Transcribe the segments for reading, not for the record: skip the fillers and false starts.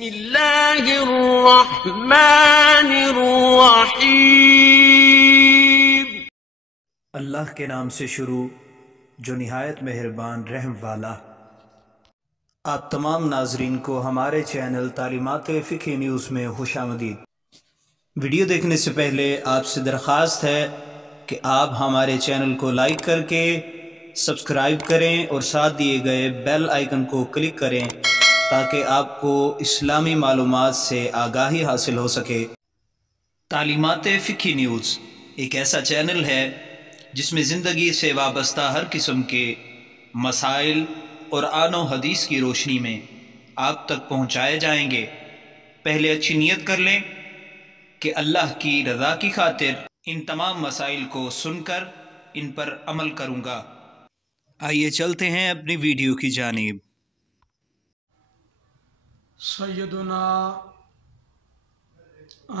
بسم اللہ الرحمن الرحیم۔ اللہ کے نام سے شروع جو نہایت مہربان رحم والا۔ آپ تمام ناظرین کو ہمارے چینل تعلیمات فقہ نیوز میں خوش آمدید۔ ویڈیو دیکھنے سے پہلے آپ سے درخواست ہے کہ آپ ہمارے چینل کو لائک کر کے سبسکرائب کریں اور ساتھ دیے گئے بیل آئیکن کو کلک کریں تاکہ آپ کو اسلامی معلومات سے آگاہی حاصل ہو سکے۔ تعلیمات فقہ نیوز ایک ایسا چینل ہے جس میں زندگی سے وابستہ ہر قسم کے مسائل قرآن و حدیث کی روشنی میں آپ تک پہنچائے جائیں گے۔ پہلے اچھی نیت کر لیں کہ اللہ کی رضا کی خاطر ان تمام مسائل کو سن کر ان پر عمل کروں گا۔ آئیے چلتے ہیں اپنی ویڈیو کی جانب۔ سیدنا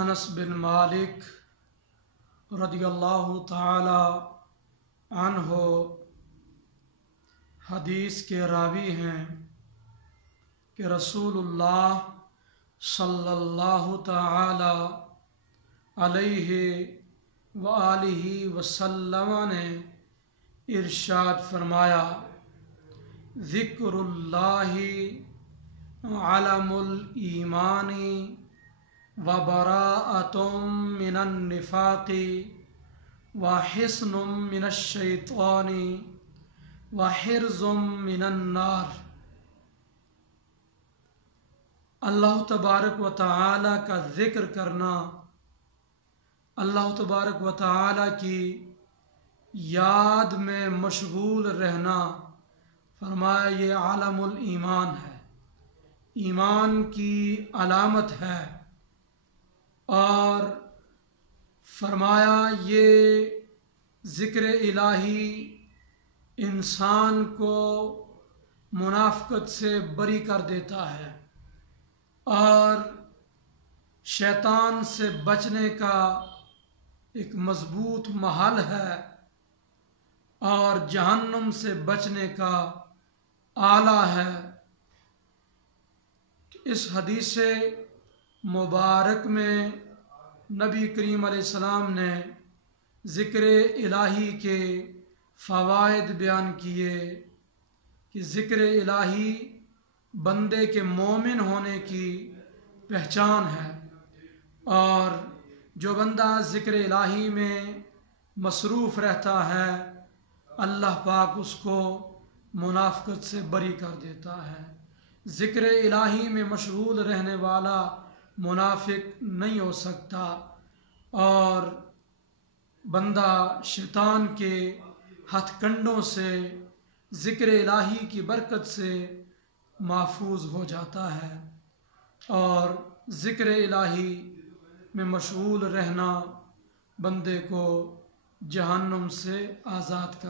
انس بن مالک رضی اللہ تعالی عنہ حدیث کے راوی ہیں کہ رسول اللہ صلی اللہ تعالی علیہ وآلہ وسلم نے ارشاد فرمایا، ذکر اللہ علم الایمان وبراءۃ من النفاق وحصن من الشیطان وحرز من النار۔ اللہ تبارک و تعالی کا ذکر کرنا، اللہ تبارک و تعالی کی یاد میں مشغول رہنا، فرمایا یہ عالم الایمان ہے، ایمان کی علامت ہے، اور فرمایا یہ ذکر الہی انسان کو منافقت سے بری کر دیتا ہے اور شیطان سے بچنے کا ایک مضبوط محل ہے اور جہنم سے بچنے کا آلہ ہے۔ اس حدیث مبارک میں نبی کریم علیہ السلام نے ذکر الہی کے فوائد بیان کیے کہ ذکر الہی بندے کے مومن ہونے کی پہچان ہے، اور جو بندہ ذکر الہی میں مصروف رہتا ہے اللہ پاک اس کو منافقت سے بری کر دیتا ہے۔ ذکر الہی میں مشغول رہنے والا منافق نہیں ہو سکتا، اور بندہ شیطان کے ہتھ کنڈوں سے ذکر الہی کی برکت سے محفوظ ہو جاتا ہے، اور ذکر الہی میں مشغول رہنا بندے کو جہنم سے آزاد کر